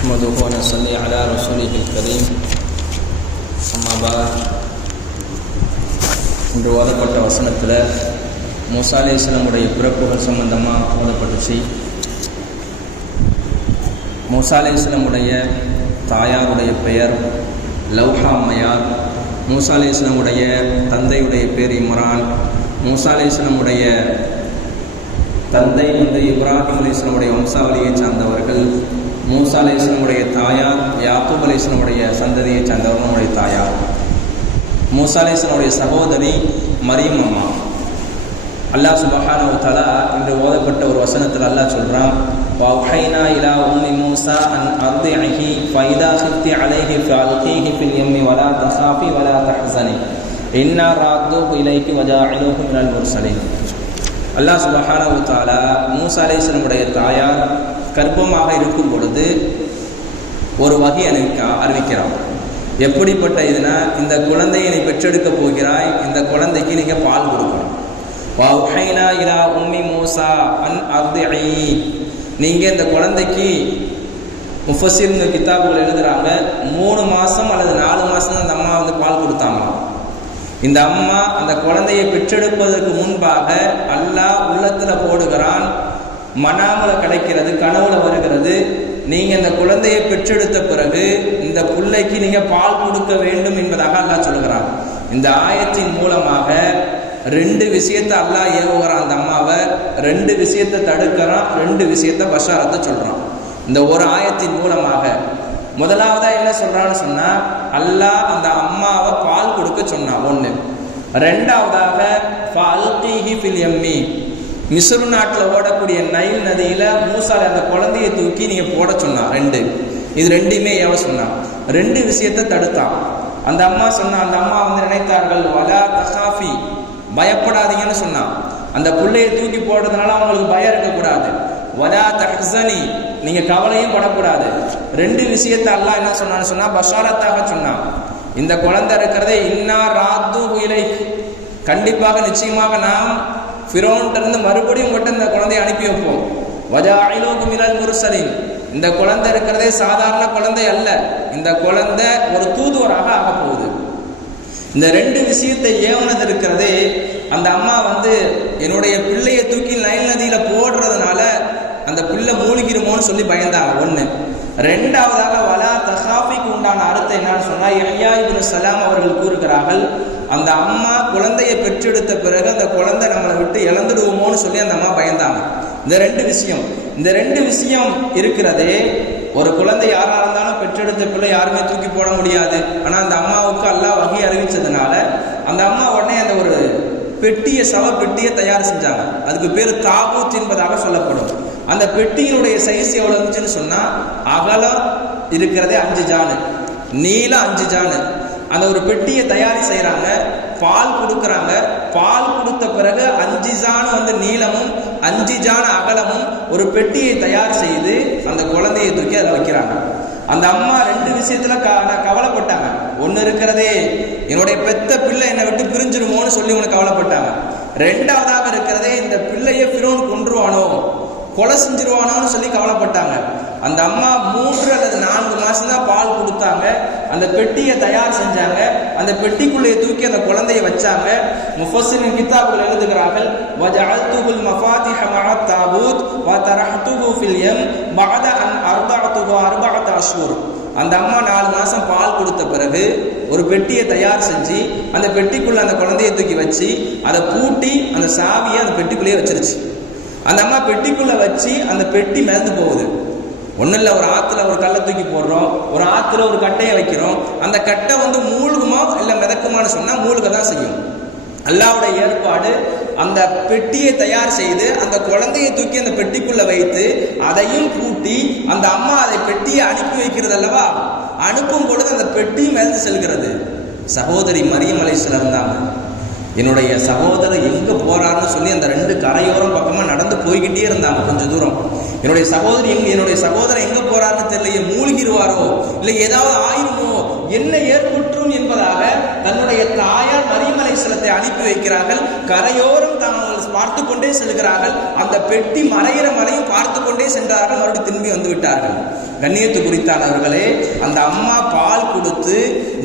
نحمده ونصلي على رسوله الكريم أما بعد இன்று ஓதப்பட்ட வசனத்தில் மூசா அலைஹிஸ்ஸலாமுடைய பிறப்புகள் சம்பந்தமாக ஓதப்பட்டுச்சு. மூசா அலைஹிஸ்ஸலாமுடைய தாயாருடைய பெயர் லவ்ஹா அம்மையார். மூசா அலைஹிஸ்ஸலாமுடைய தந்தையுடைய பேர் இம்ரான். மூசா அலைஹிஸ்ஸலாமுடைய தந்தை இப்ராஹிம் அலைஹிஸ்ஸலாமுடைய வம்சாவளியை சார்ந்தவர்கள். மூசா அலைஹிஸ்ஸலாமுடைய தாயார் யாக்கூப் அலைஹிஸ்ஸலாமுடைய சந்ததியை சார்ந்தவர்கள் நம்முடைய தாயார். மூசா அலைஹிஸ்ஸலாமுடைய சகோதரி மரியம் அம்மா. அல்லாஹ் சுப்ஹானஹு வ தஆலா இன்று ஓதப்பட்ட ஒரு வசனத்தில் அல்லாஹ் சொல்றான், வஹைனா இலா உம்மி மூசா அன் அர்திஹி ஃபைதா கிஃப்தி அலைஹி ஃபஅல்கீஹி ஃபில் யம்மி வலா தஹாஃபி வலா தஹ்ஸனி இன்னா ராத்துஹு இலைக்கி வஜாஇலுஹு மினல் முர்சலீன். அல்லாஹ் சுப்ஹானஹு வ தஆலா மூசா அலைஹிஸ்ஸலாமுடைய தாயார் கர்ப்பமாக இருக்கும் பொழுது ஒரு வகை அறிவிக்கிறான். எப்படிப்பட்ட இதுனா, இந்த குழந்தையை நீ பெற்றெடுக்க போகிறாய், இந்த குழந்தைக்கு நீங்க பால் கொடுக்கணும். வஹைனா இலா உம்மி மூசா அன் அர்திஹி, நீங்க இந்த குழந்தைக்கு முஃபஸ்ஸிர் கிதாபுகள் எழுதுறாங்க 3 மாசம் அல்லது 4 மாசம் தான் அந்த அம்மா பால் கொடுத்தாங்களாம். இந்த அம்மா அந்த குழந்தையை பெற்றெடுப்பதற்கு முன்பாக அல்லாஹ் உள்ளத்துல போடுகிறான், மனாமல கிடைக்கிறது, கனவுல வருகிறது, நீங்க இந்த குழந்தையை பெற்றெடுத்த பிறகு இந்த பிள்ளைக்கு நீங்க பால் கொடுக்க வேண்டும் என்பதாக அல்லாஹ் சொல்லுகிறான். இந்த ஆயத்தின் மூலமாக 2 விஷயத்தை அல்லாஹ் ஏவுகிறான். அந்த அம்மாவை 2 விஷயத்தை தடுக்கிறான், 2 விஷயத்தை பஷாரத்தை சொல்றான். இந்த ஒரு ஆயத்தின் மூலமாக முதலாவதா என்ன சொல்றான்னு சொன்னா, அல்லாஹ் அந்த அம்மாவை பால் கொடுக்க சொன்னான் 1. 2வதாக ஃபஅல்கீஹி ஃபில் யம்மி, மிஸ்ர் நாட்டில் ஓடக்கூடிய நைல் நதியில மூசால அந்த குழந்தையை தூக்கி நீங்க போட சொன்னான். 2 இது 2மே ஏவ சொன்னான். 2 விஷயத்தை தடுத்தான். அந்த அம்மா சொன்னா, அந்த அம்மா நினைத்தார்கள் வலா தஹாஃபி, பயப்படாதீங்கன்னு சொன்னான். அந்த பிள்ளையை தூக்கி போடுறதுனால அவங்களுக்கு பயம் இருக்கக்கூடாது. வலா தஹ்ஸனி, நீங்க கவலையும் படக்கூடாது. 2 விஷயத்தை அல்லாஹ் என்ன சொன்னான்னு சொன்னா பஷாரத்தாக சொன்னான். இந்த குழந்தை இருக்கிறதே இன்னா ராத்துஹு இலைக், கண்டிப்பாக நிச்சயமாக நாம் ஃபிரௌன்ட்ட இருந்து மறுபடியும் உங்கள்கிட்ட இந்த குழந்தையை அனுப்பி வைப்போம். வஜாஇலுஹு மினல் முர்சலீன், இந்த குழந்தை இருக்கிறதே சாதாரண குழந்தை அல்ல, இந்த குழந்தை ஒரு தூதுவராக ஆக போகுது. இந்த 2 விஷயத்தை ஏவனது இருக்கிறதே, அந்த அம்மா என்னுடைய பிள்ளையை தூக்கி நைல் நதியில போடுறதுனால அந்த பிள்ளை மூழ்கிருமோன்னு சொல்லி பயந்தாங்க 1. 2வதாக வலா தஹாஃபிக்கு உண்டான அர்த்தம் என்னன்னு சொன்னா, யஹ்யா இப்னு ஸலாம் அவர்கள் கூறுகிறார்கள், அந்த அம்மா குழந்தையை பெற்றெடுத்த பிறகு அந்த குழந்தை நம்மளை விட்டு இழந்துடுவோமோன்னு சொல்லி அந்த அம்மா பயந்தாங்க. இந்த 2 விஷயம் இருக்கிறதே, ஒரு குழந்தை யாரா இருந்தாலும் பெற்றெடுத்த பிள்ளை யாருமே தூக்கி போட முடியாது. ஆனா அந்த அம்மாவுக்கு அல்லாஹ் வகை அறிவிச்சதுனால அந்த அம்மா உடனே அந்த ஒரு சவ பெட்டியை தயார் செஞ்சாங்க. அதுக்கு பேர் தாபூத் என்பதாக சொல்லப்படும். அந்த பெட்டியினுடைய சைஸ் எவ்வளவு இருந்துச்சுன்னு சொன்னா, அகலம் இருக்கிறதே 5 ஜானு, நீளம் 5 ஜானு. அந்த ஒரு பெட்டியை தயாரி செய்யறாங்க, பால் கொடுக்கறாங்க. பால் கொடுத்த பிறகு 5 ஜானு நீளமும் 5 ஜானு அகலமும் ஒரு பெட்டியை தயார் செய்து அந்த குழந்தையை தூக்கி அதில் வைக்கிறாங்க. அந்த அம்மா 2 விஷயத்துல கவலைப்பட்டாங்க. 1 இருக்கிறதே, என்னுடைய பெத்த பிள்ளை என்னை விட்டு பிரிஞ்சிருமோன்னு சொல்லி உனக்கு கவலைப்பட்டாங்க. 2வதாக இருக்கிறதே, இந்த பிள்ளையை ஃபிரௌன் கொன்றுவானோ, கொலை செஞ்சிருவானோன்னு சொல்லி கவலைப்பட்டாங்க. அந்த அம்மா 3 அல்லது 4 மாசம் தான் பால் கொடுத்தாங்க. அந்த பெட்டியை தயார் செஞ்சாங்க, அந்த பெட்டிக்குள்ளே தூக்கி அந்த குழந்தையை வச்சாங்க. முஃபஸ்ஸிரின் கிதாபுகள் எழுதுகிறார்கள், வஜஅல்துஹுல் மஃபாத்திஹ மஅத் தாபூத் வ தரஹ்துஹு ஃபில் யம் பஅத அன் அர்தஅதுஹு 4 அஷ்ஹுர். அந்த அம்மா 4 மாசம் பால் கொடுத்த பிறகு ஒரு பெட்டியை தயார் செஞ்சு அந்த பெட்டிக்குள்ள அந்த குழந்தையை தூக்கி வச்சு அதை பூட்டி அந்த சாவியை அந்த பெட்டிக்குள்ளேயே வச்சிருச்சு. அந்த அம்மா பெட்டிக்குள்ள வச்சு அந்த பெட்டி மிதந்து போகுது. ஒன்றும் இல்லை, ஒரு ஆற்றுல ஒரு கல்லை தூக்கி போடுறோம், ஒரு ஆற்றுல ஒரு கட்டையை வைக்கிறோம். அந்த கட்டை மூழ்குமா இல்லை மிதக்குமான்னு சொன்னால் மூழ்க தான் செய்யும். அல்லாஹ்வுடைய ஏற்பாடு, அந்த பெட்டியை தயார் செய்து அந்த குழந்தையை தூக்கி அந்த பெட்டிக்குள்ள வைத்து அதையும் பூட்டி அந்த அம்மா அதை பெட்டியை அனுப்பி வைக்கிறது அல்லவா. அனுப்பும் பொழுது அந்த பெட்டி மிதந்து செல்கிறது. சகோதரி மரியம் அலைஹிஸ்ஸலாம் தான், என்னுடைய சகோதரர் எங்க போறாருன்னு சொல்லி அந்த 2 கரையோரம் பக்கமா நடந்து போய்கிட்டே இருந்தாங்க. கொஞ்சம் தூரம் என்னுடைய சகோதரர் எங்க போறாருன்னு தெரியலையே, மூழ்கிடுவாரோ இல்லை ஏதாவது ஆயிருமோ, என்ன ஏற்புற்றும் என்பதாக தன்னுடைய தாயார் மரியம் அலைஹிஸ்ஸலாத்தை அனுப்பி வைக்கிறார்கள். கரையோரம் தாங்கள் பார்த்து கொண்டே செல்கிறார்கள். அந்த பெட்டி மறையிற மறையும் பார்த்து கொண்டே சென்றார்கள். மறுபடியும் திரும்பி வந்து விட்டார்கள். கண்ணியத்து குறித்தானவர்களே, அந்த அம்மா பால் கொடுத்து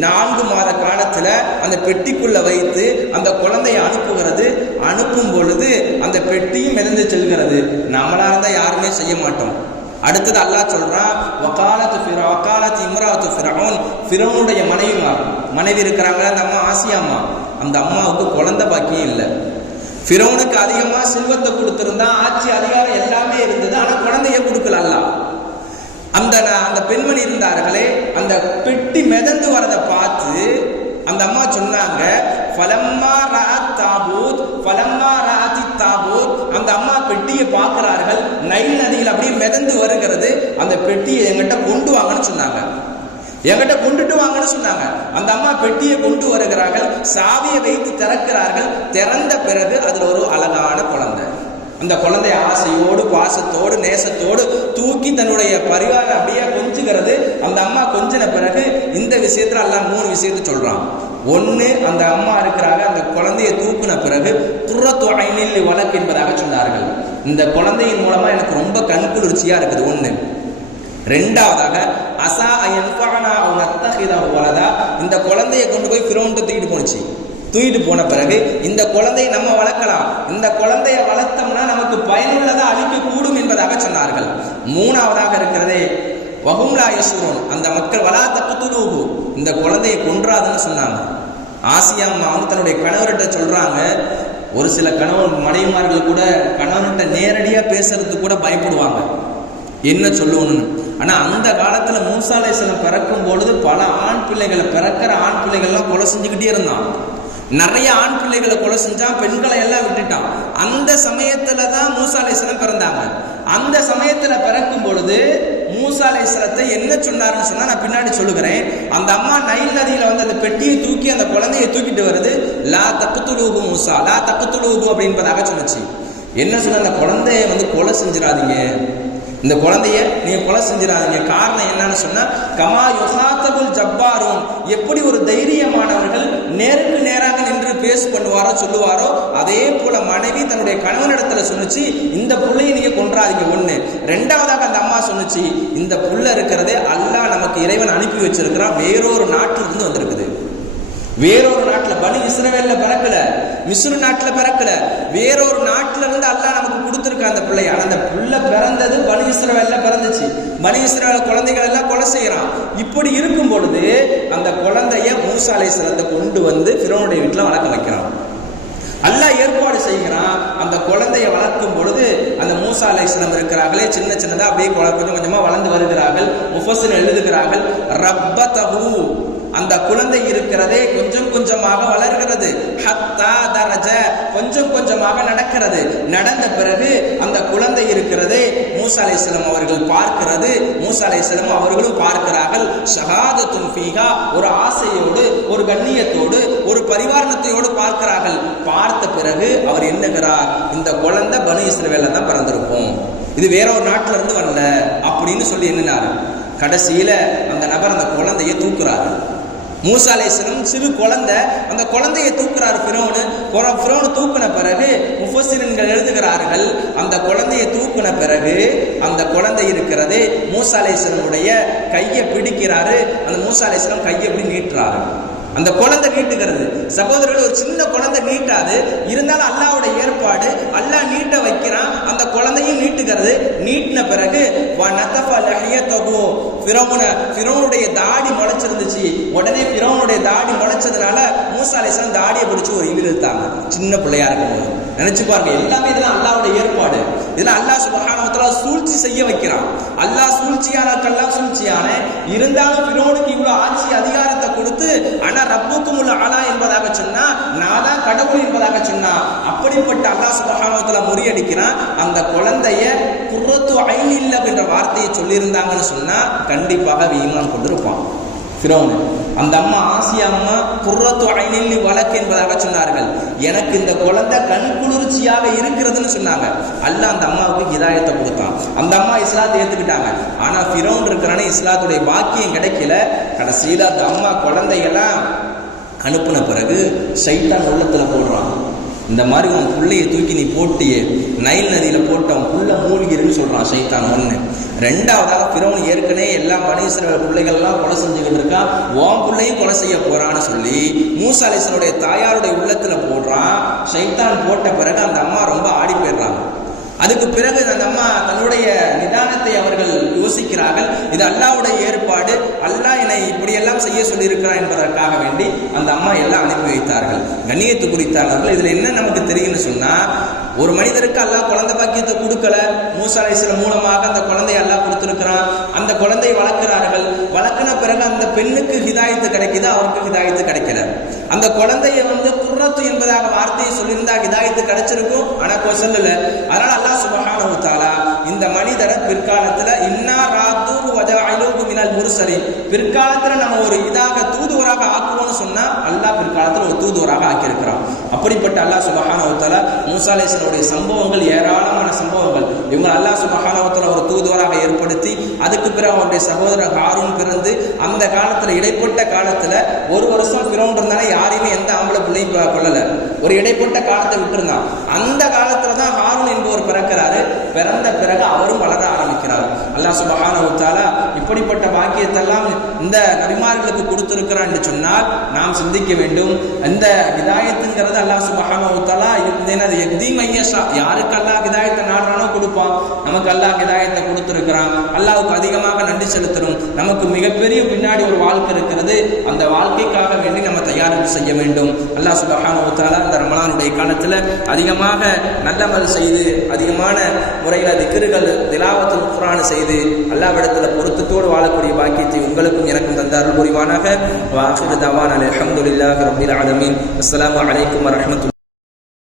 4 மாத காலத்துல அந்த பெட்டிக்குள்ள வைத்து அந்த குழந்தையை அனுப்புகிறது. அனுப்பும் பொழுது அந்த பெட்டியும் மிதந்து செல்கிறது. நம்மளா இருந்தா யாருமே செய்ய மாட்டோம். அடுத்தது அல்லாஹ் சொல்றான், வகாலத்து இம்ராத்து ஃபிரௌன், ஃபிரௌனுடைய மனைவி இருக்கிறாங்க அந்த அம்மா ஆசியா அம்மா. அந்த அம்மாவுக்கு குழந்தை பாக்கியம் இல்லை. ஃபிரௌனுக்கு அதிகமா செல்வத்தை கொடுத்திருந்தா, ஆட்சி அதிகாரம் எல்லாமே இருந்தது, ஆனா குழந்தைய கொடுக்கல அல்லாஹ். அந்த பெண்மணி இருந்தார்களே, அந்த பெட்டி மிதந்து வரதை பார்த்து அந்த அம்மா சொன்னாங்க, அந்த அம்மா பெட்டியை பார்க்கிறார்கள். நைல் நதியில் அப்படியே மிதந்து வருகிறது. அந்த பெட்டியை எங்கிட்ட கொண்டு வாங்கன்னு சொன்னாங்க. எங்கிட்ட கொண்டுட்டு வாங்கன்னு சொன்னாங்க. அந்த அம்மா பெட்டியை கொண்டு வருகிறார்கள். சாவியை வைத்து திறக்கிறார்கள். திறந்த பிறகு அதுல ஒரு அழகான குழந்தை. அந்த குழந்தை ஆசையோடு பாசத்தோடு நேசத்தோடு தூக்கி தன்னுடைய பரிவார அப்படியே கொஞ்சுகிறது. அந்த அம்மா கொஞ்சின பிறகு இந்த விஷயத்துல அல்லாஹ் 3 விஷயத்தை சொல்றான். ஒன்னு, அந்த அம்மா இருக்கிறாங்க, அந்த குழந்தையை தூக்குன பிறகு குர்ரத்து ஐனில் வலக் என்பதாக சொன்னார்கள். இந்த குழந்தையின் மூலமா எனக்கு ரொம்ப கண்குளிர்ச்சியா இருக்குது. ஒண்ணு. ரெண்டாவதாக அசா அயன்ஃபஅனா அவ் நத்தஹிதஹு வலதா, இந்த குழந்தையை கொண்டு போய் ஃபிரௌன் தூக்கிட்டு போனுச்சு. தூக்கிட்டு போன பிறகு இந்த குழந்தையை நம்ம வளர்க்கலாம், இந்த குழந்தையை வளர்த்தோம்னா நமக்கு பயனுள்ளதா அளிக்க கூடும் என்பதாக சொன்னார்கள். மூணாவதாக இருக்கிறதே வஹும்லா யஸ்ரூன், அந்த மக்கள் வலா தக்துலூஹு, இந்த குழந்தையை கொன்றாதுன்னு சொன்னாங்க. ஆசியா அம்மா தன்னுடைய கணவர்கிட்ட சொல்றாங்க. ஒரு சில மனைவிமார்கள் கூட கணவர்கிட்ட நேரடியா பேசுறதுக்கு கூட பயப்படுவாங்க, என்ன சொல்லணும்னு. ஆனா அந்த காலத்துல மூசா அலைஹிஸ்ஸலாம் பிறக்கும் பொழுது பல ஆண் பிள்ளைகளை, பிறக்கிற ஆண் பிள்ளைகள்லாம் கொலை செஞ்சுக்கிட்டே இருந்தான். நிறைய ஆண் பிள்ளைகளை கொலை செஞ்சான், பெண்களை எல்லாம் விட்டுட்டான். அந்த சமயத்துல தான் மூசா அலைஹிஸ்ஸலாம் பிறந்தாங்க. அந்த சமயத்துல பிறக்கும் பொழுது மூசா அலைஹிஸ்ஸலாத்தை என்ன சொன்னாருன்னு சொன்னா நான் பின்னாடி சொல்லுகிறேன். அந்த அம்மா நைல் நதியில வந்து அந்த பெட்டியை தூக்கி அந்த குழந்தையை தூக்கிட்டு வருது. லா தக்துலூஹு மூசா, லா தக்துலூஹு அப்படின்றதாக சொன்னுச்சு. என்ன சொன்ன, அந்த குழந்தைய வந்து கொலை செஞ்சிடாதீங்க, இந்த குழந்தைய நீங்க கொலை செஞ்சிடாதீங்க. காரணம் என்னன்னு சொன்னா, கமா யுஹாத்தபுல் ஜப்பாரும், எப்படி ஒரு தைரியமானவர்கள் நேருக்கு நேராக நின்று பேசு பண்ணுவாரோ சொல்லுவாரோ, அதே போல மனைவி தன்னுடைய கணவனிடத்துல சொன்னுச்சு, இந்த புள்ளையை நீங்க கொன்றாதீங்க. ஒண்ணு. ரெண்டாவதாக அந்த அம்மா சொன்னுச்சு, இந்த புள்ள இருக்கிறதே அல்லாஹ் நமக்கு இறைவன் அனுப்பி வச்சிருக்கிறான், வேறொரு நாட்டில் இருந்து வந்திருக்குது. வேறொரு நாட்டில், பனி இஸ்ரவேல்ல பிறக்கல, மிஸ்ரு நாட்டுல பிறக்கல, வேறொரு நாட்டுல இருந்து அல்லாஹ் நமக்கு கொடுத்திருக்க அந்த பிள்ளை. ஆனா அந்த பிள்ளை பிறந்தது பனி இஸ்ரவேல்ல பிறந்துச்சு. பனி இஸ்ரவேல் குழந்தைகள் எல்லாம் கொலை செய்யறான். இப்படி இருக்கும் பொழுது அந்த குழந்தைய மூசா அலைஹிஸ்ஸலாத்தை கொண்டு வந்து ஃபிரௌனுடைய வீட்டுல வளர்க்க வைக்கிறான். அல்லாஹ் ஏற்பாடு செய்கிறான். அந்த குழந்தையை வளர்க்கும் பொழுது அந்த மூசா அலைஹிஸ்ஸலாம் இருக்கிறார்களே, சின்ன சின்னதா அப்படியே கொஞ்சம் கொஞ்சமா வளர்ந்து வருகிறார்கள். முஃபஸ்ஸிர் எழுதுகிறார்கள், ரப்பதஹு, அந்த குழந்தை இருக்கிறதே கொஞ்சம் கொஞ்சமாக வளர்கிறது. ஹத்தா தரஜ, கொஞ்சம் கொஞ்சமாக நடக்கிறது. நடந்த பிறகு அந்த குழந்தை இருக்கிறதே மூசா அலைஹிஸ்ஸலாம் அவர்கள் பார்க்கிறது. மூசா அலைஹிஸ்ஸலாம் அவர்களும் பார்க்கிறார்கள். ஷஹாதத்துன் ஃபீஹா, ஒரு ஆசையோடு, ஒரு கண்ணியத்தோடு, ஒரு பரிவாரணத்தையோடு பார்க்கிறார்கள். பார்த்த பிறகு அவர் எண்ணுகிறார், இந்த குழந்தை பனி இஸ்ரவேல்ல தான் பிறந்திருக்கும், இது வேற ஒரு நாட்டில இருந்து வரல அப்படின்னு சொல்லி எண்ணினாரு. கடைசியில அந்த நபர் அந்த குழந்தையை தூக்குறாரு. மூசா அலைஹிஸ்ஸலாம் சிறு குழந்தை, அந்த குழந்தையை தூக்குறாரு ஃபிரௌன். தூக்கின பிறகு முஃபஸ்ஸிரீன்கள் எழுதுகிறார்கள், அந்த குழந்தையை தூக்கின பிறகு அந்த குழந்தை இருக்கிறது மூசா அலைஹிஸ்ஸலாமுடைய கையை பிடிக்கிறாரு. அந்த மூசா அலைஹிஸ்ஸலாம் கையை எப்படி நீட்டுறாரு, அந்த குழந்தை நீட்டுகிறது. சகோதரர்கள், ஒரு சின்ன குழந்தை நீட்டாது, இருந்தாலும் அல்லாஹ்வுடைய ஏற்பாடு, அல்லாஹ் நீட்ட வைக்கிறான். அந்த குழந்தையும் நீட்டுகிறது. நீட்டின பிறகு ஃபிரௌனுடைய தாடி முளைச்சிருந்துச்சு. உடனே ஃபிரௌனுடைய தாடி முளைச்சதுனால மூசா அலைஹிஸ்ஸலாம் தாடியை பிடிச்சி ஒரு இழுத்தாங்க. சின்ன பிள்ளையா இருக்கும்போது நினைச்சு பாருங்க. எல்லாமே இதெல்லாம் அல்லாஹ்வுடைய ஏற்பாடு. இதெல்லாம் அல்லாஹ் சுப்ஹானஹு வ தஆலா சூழ்ச்சி செய்ய வைக்கிறான். அல்லாஹ் சூழ்ச்சியானக்கெல்லாம் சூழ்ச்சியான, இருந்தாலும் ஃபிரௌனுக்கு இவ்வளவு ஆட்சி அதிகாரத்தை கொடுத்து, ஆனா ரப்புக்குமுல் ஆலா என்பதாக சொன்னா, நான் தான் கடவுள் என்பதாக சொன்னா, அப்படிப்பட்ட அல்லாஹ் சுப்ஹானஹு வ தஆலா முறியடிக்கிறான். அந்த குழந்தைய குர்ரத்து ஐனில் என்ற வார்த்தையை சொல்லியிருந்தாங்கன்னு சொன்னா கண்டிப்பாக ஈமான் கொண்டிருப்பான். ஃபிரௌன். அந்த அம்மா ஆசியா அம்மா குர்ரத்து ஐனில் வலக் என்பதாக சொன்னார்கள். எனக்கு இந்த குழந்தை கண் குளிர்ச்சியாக இருக்கிறதுன்னு சொன்னாங்க. அல்லாஹ் அந்த அம்மாவுக்கு ஹிதாயத்தை கொடுத்தான். அந்த அம்மா இஸ்லாத்தை ஏற்றுக்கிட்டாங்க. ஆனால் ஃபிரௌன் இருக்கிறானே இஸ்லாத்துடைய பாக்கியம் கிடைக்கல. கடைசியில் அந்த அம்மா குழந்தையெல்லாம் அனுப்பின பிறகு சைத்தான் உள்ளத்தில் போடுறான், இந்த மாதிரி உன் பிள்ளையை தூக்கி நீ போட்டியே நைல் நதியில் போட்ட உன் புள்ள மூழ்கிருன்னு சொல்கிறான் சைத்தான். ஒன்று. ரெண்டாவதாக ஃபிரௌன் ஏற்கனவே எல்லா பனி இஸ்ரவேல் பிள்ளைகள்லாம் கொலை செஞ்சுக்கிட்டு இருக்கான், உன் பிள்ளையும் கொலை செய்ய போறான்னு சொல்லி மூசா அலைஹிஸ்ஸலாமுடைய தாயாருடைய உள்ளத்தில் போடுறான். சைத்தான் போட்ட பிறகு அந்த அம்மா ரொம்ப ஆடி போயிடுறாங்க. அதுக்கு பிறகு அந்த அம்மா தன்னுடைய நிதானத்தை அவர்கள் யோசிக்கிறார்கள். இது அல்லாஹ்வுடைய ஏற்பாடு, அல்லாஹ் என்னை இப்படியெல்லாம் செய்ய சொல்லியிருக்கிறான் என்பதற்காக வேண்டி அந்த அம்மா எல்லாம் அனுப்பி வைத்தார்கள். கண்ணியத்து குறித்தார்கள். இதுல என்ன நமக்கு தெரியும்னு சொன்னா, ஒரு மனிதருக்கு அல்லாஹ் குழந்தை பாக்கியத்தை கொடுக்கல, மூசா அலைஹிஸ்ஸலாம் மூலமாக அந்த குழந்தையை அல்லாஹ் கொடுத்திருக்கிறான். அந்த குழந்தையை வளர்க்கிறார்கள். வளர்க்கின பிறகு அந்த பெண்ணுக்கு ஹிதாயத்து கிடைக்குது, அவருக்கு ஹிதாயத்து கிடைக்கல. அந்த குழந்தைய குர்ரத்து என்பதாக வார்த்தையை சொல்லியிருந்தா ஹிதாயத்து கிடைச்சிருக்கும், ஆனா சொல்லல. அதனால அல்லாஹ் சுப்ஹானஹு வ தஆலா இந்த மனிதரை பிற்காலத்துல இன்னா ராத்தூர் வஜஅலுஹு மினல் முர்சலின், பிற்காலத்துல நம்ம ஒரு இதாக தூதுவராக ஆக்குவோம்னு சொன்னா அல்லாஹ் பிற்காலத்துல ஒரு தூதுவராக ஆக்கியிருக்கிறான். அப்படிப்பட்ட அல்லாஹ் சுப்ஹானஹு வ தஆலா மூசா அலைஹிஸ்ஸலாமுடைய சம்பவங்கள் ஏராளமான சம்பவங்கள். இவங்க அல்லாஹ் சுப்ஹானஹு வ தஆலா ஒரு தூதுவராக ஏற்படுத்தி அதுக்கு பிறகு அவருடைய சகோதரர் ஹாரூன் பிறந்து அந்த காலத்துல இடைப்பட்ட காலத்துல ஒரு வருஷம் ஃபிரௌன் இருந்தாலே யாரையுமே எந்த ஆம்பளை பிள்ளையும் கொள்ளல, ஒரு இடைப்பட்ட காலத்தை விட்டுருந்தான். அந்த காலத்துல தான் ஹாரூன் என்பவர் பிறக்கிறாரு. பிறந்த பிறகு அவரும் வளர ஆரம்பிக்கிறார். அல்லாஹ் சுப்ஹானஹு வ தஆலா இப்படிப்பட்ட பாக்கியத்தெல்லாம் இந்த நபிமார்களுக்கு கொடுத்திருக்கிறான் என்று சொன்னால் நாம் சிந்திக்க வேண்டும். இந்த ஹிதாயத்துங்கிறது அல்லாஹ் சுப்ஹானஹு வ தஆலா யஹ்தி மையஷா, யாருக்கு அல்லாஹ் ஹிதாயத்தை நாடுறானோ கொடுப்பான். நமக்கு அல்லாஹ் ஹிதாயத்தை கொடுத்திருக்கிறான். அல்லாஹ்வுக்கு அதிகமாக நன்றி செலுத்தணும். நமக்கு மிகப்பெரிய பின்னாடி ஒரு வாழ்க்கை இருக்கிறது, அந்த வாழ்க்கைக்காக வேண்டி நம்ம தயாரிப்பு செய்ய வேண்டும். அல்லாஹ் சுப்ஹானஹு வ தஆலா இந்த ரமலானுடைய காலத்தில் அதிகமாக நல்லமல் செய்து அதிகமான முறையில் திக்ருகள் திலாவத்துல் குர்ஆன் செய்து அல்லாஹ்விடத்தில் பொருத்தத்தோடு வாழக்கூடிய பாக்கியத்தை உங்களுக்கும் எனக்கும் தந்த அருள் புரிவானாக. வ ஆகிரு தஅவானா அல்ஹம்துலில்லாஹி ரப்பில் ஆலமீன். அஸ்ஸலாமு அலைக்கும் வ ரஹ்மத்துல்லாஹி